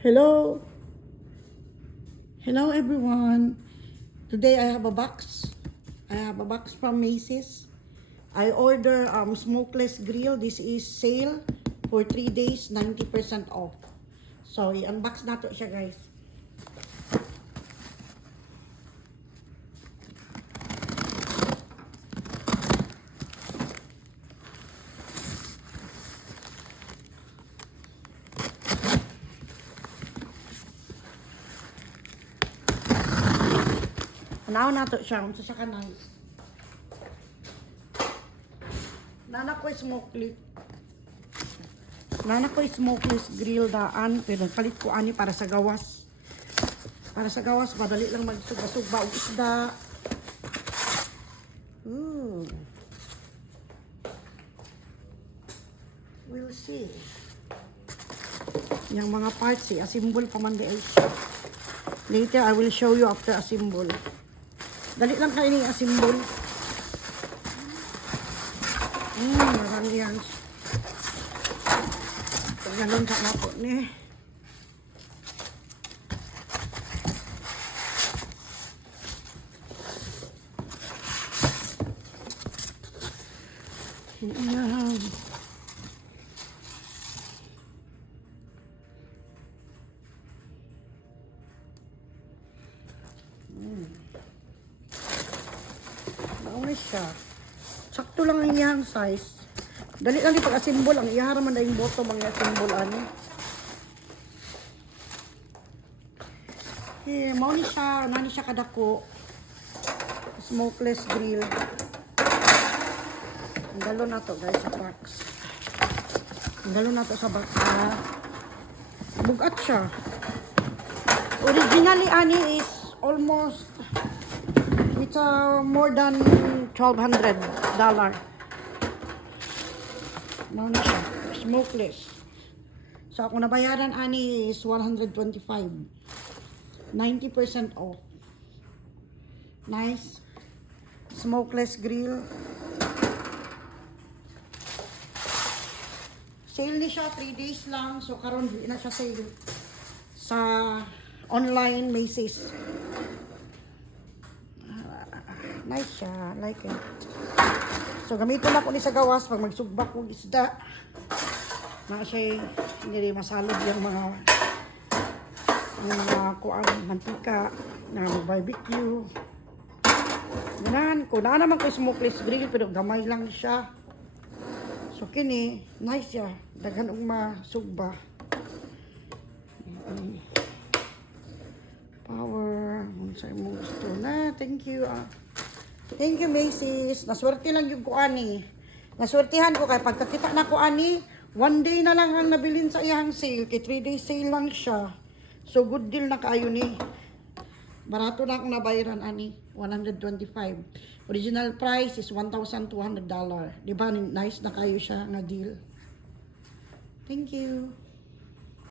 Hello. Hello everyone. Today I have a box. I have a box from Macy's. I order smokeless grill. This is sale for 3 days, 90% off. So, i-unbox nato siya, guys. Now nato siya, unsa siya kanay. Nana ko smokeless grill daan, pero palit ko ani para sa gawas. Para sa gawas, madali lang magsugba-sugba og isda. Ooh. We'll see. Yang mga parts, assemble pa man di ay siya. Later, I will show you after assemble. Dali lang kayo ni assemble. Marami yan. Ganun sa napo ni. Ayan. Nauna siya. Sakto lang ang iyang size. Dali lang di pag-assemble. Ang iharaman na yung bottom ang i-assemble ani. Mauni siya. Nani siya kadako. Smokeless grill. Ang galo na to guys sa box. Ang galo na to sa box. Bugat siya. Originally ani is almost it's more than $1,200. Mauna siya. Smokeless. So, ako nabayaran ani is $125. 90% off. Nice. Smokeless grill. Sale ni siya. 3 days lang. So, karon di na siya sale. Sa online Macy's. Nice siya. Like it. So, gamitin ako ni sa gawas pag magsugbak kong isda. Na siya hindi masalod yung mga kuan, mantika na barbecue. Ganahan ko. Na naman ko smokeless grill pero gamay lang siya. So, kini, nice siya. Daghan og masugba. Power. Unsay mo gusto na. Thank you. Thank you, Macy's. Naswerte lang yung kuani. Naswertihan ko kay pagkakita na kuani, 1 day na lang ang nabilin sa iyang sale. Kay 3 days sale lang siya. So, good deal na kayo ni. Barato na akong nabayaran ani. $125. Original price is $1,200. Diba? Nice na kayo siya nga deal. Thank you.